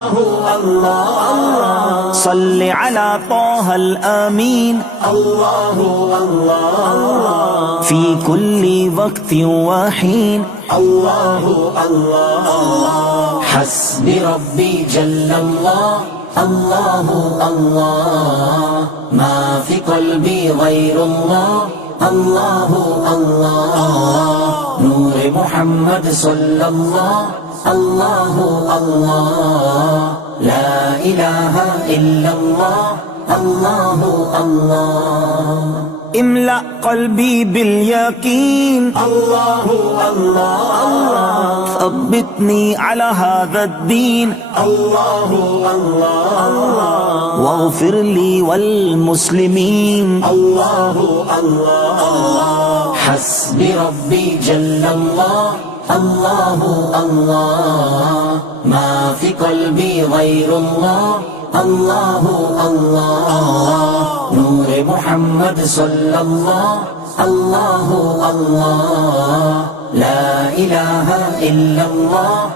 الله صل على طه الأمين الله في كل وقت وحين الله حسبي ربي جل الله الله ما في قلبي غير الله الله نور محمد صلى الله لا إله إلا الله املأ قلبي باليقين الله ثبتني على هذا الدين الله واغفر لي والمسلمين الله حسبي ربي جل الله ما في قلبي غير الله نور محمد صلى الله لا إله إلا الله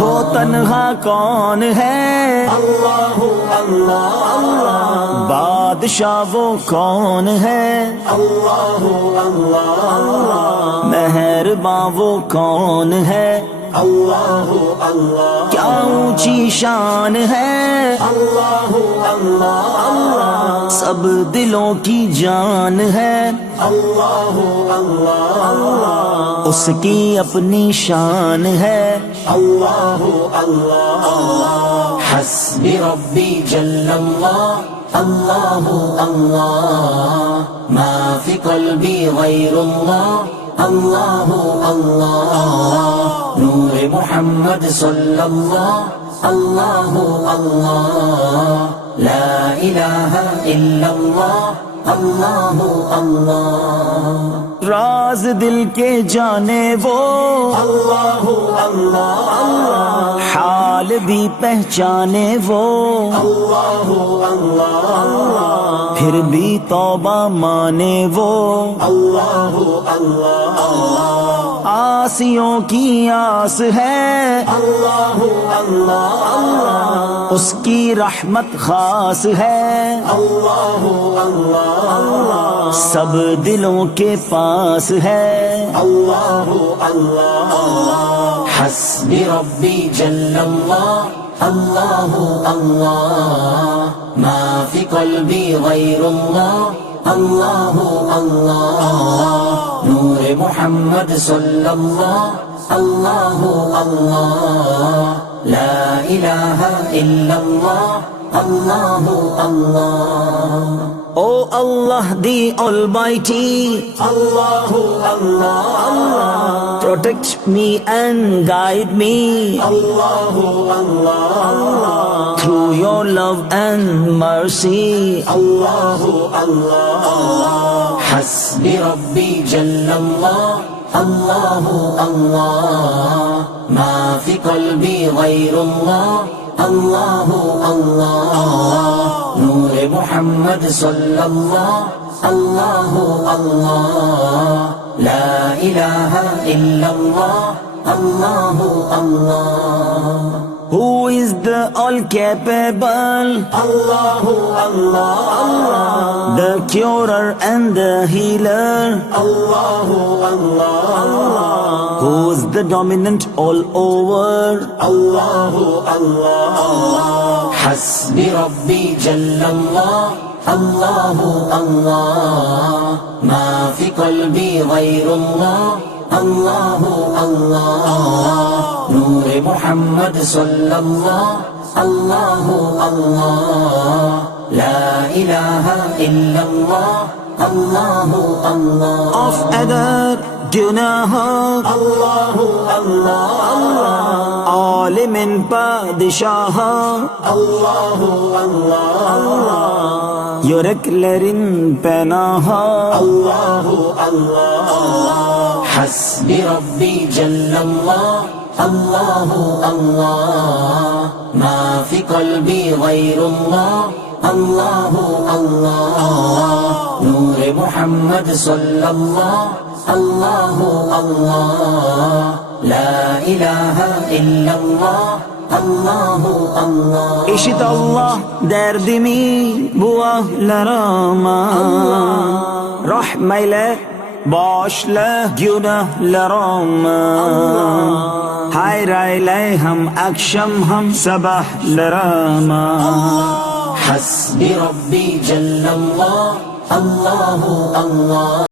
وہ تنہا کون ہے اللہ بادشاہ وہ کون ہے اللہ مہرباں وہ کون ہے اللہ کیا اونچی شان ہے اللہ سب دلوں کی جان ہے اللہ اس کی اپنی شان ہے اللہ حسبی ربی جل اللہ ما فی قلبی غیر اللہ نور محمد صلی اللہ لا الہ الا اللہ راز دل کے جانے وہ اللہ حال بھی پہچانے وہ اللہ پھر بھی توبہ مانے وہ اللہ آسیوں کی آس ہے اللہ اس کی رحمت خاص ہے اللہ سب دلوں کے پاس ہے اللہ حسبی ربی جل اللہ ما فی قلبی غیر اللہ نور محمد صلی اللہ لا الہ الا اللہ Oh Allah the Almighty Allah protect me and guide me Allah through your love and mercy Allah Hasbi Rabbi Jalla Allah ma fi qalbi ghayrullah اللہ نور محمد صلی اللہ لا الہ الا اللہ Who is the all-capable Allah the curer and the healer Allah who's the dominant all over Allah حسبي ربي جل الله ما في قلبي غير الله نور محمد صلى الله لا إله إلا الله of other گناہ اللہ عالم بادشاہ اللہ یورکلرن پناہ اللہ حسبی ربی جل اللہ ما فی قلبی غیر اللہ نور محمد صلی اللہ La ilahe illallah, Allahu Allah. İşit Allah derdimi bu ahlarama, rahmeyle bağışla günahlarıma. Hayır eyle hem akşam hem sabahlarıma. Hasbi Rabbi Cellallah, Allahu Allah.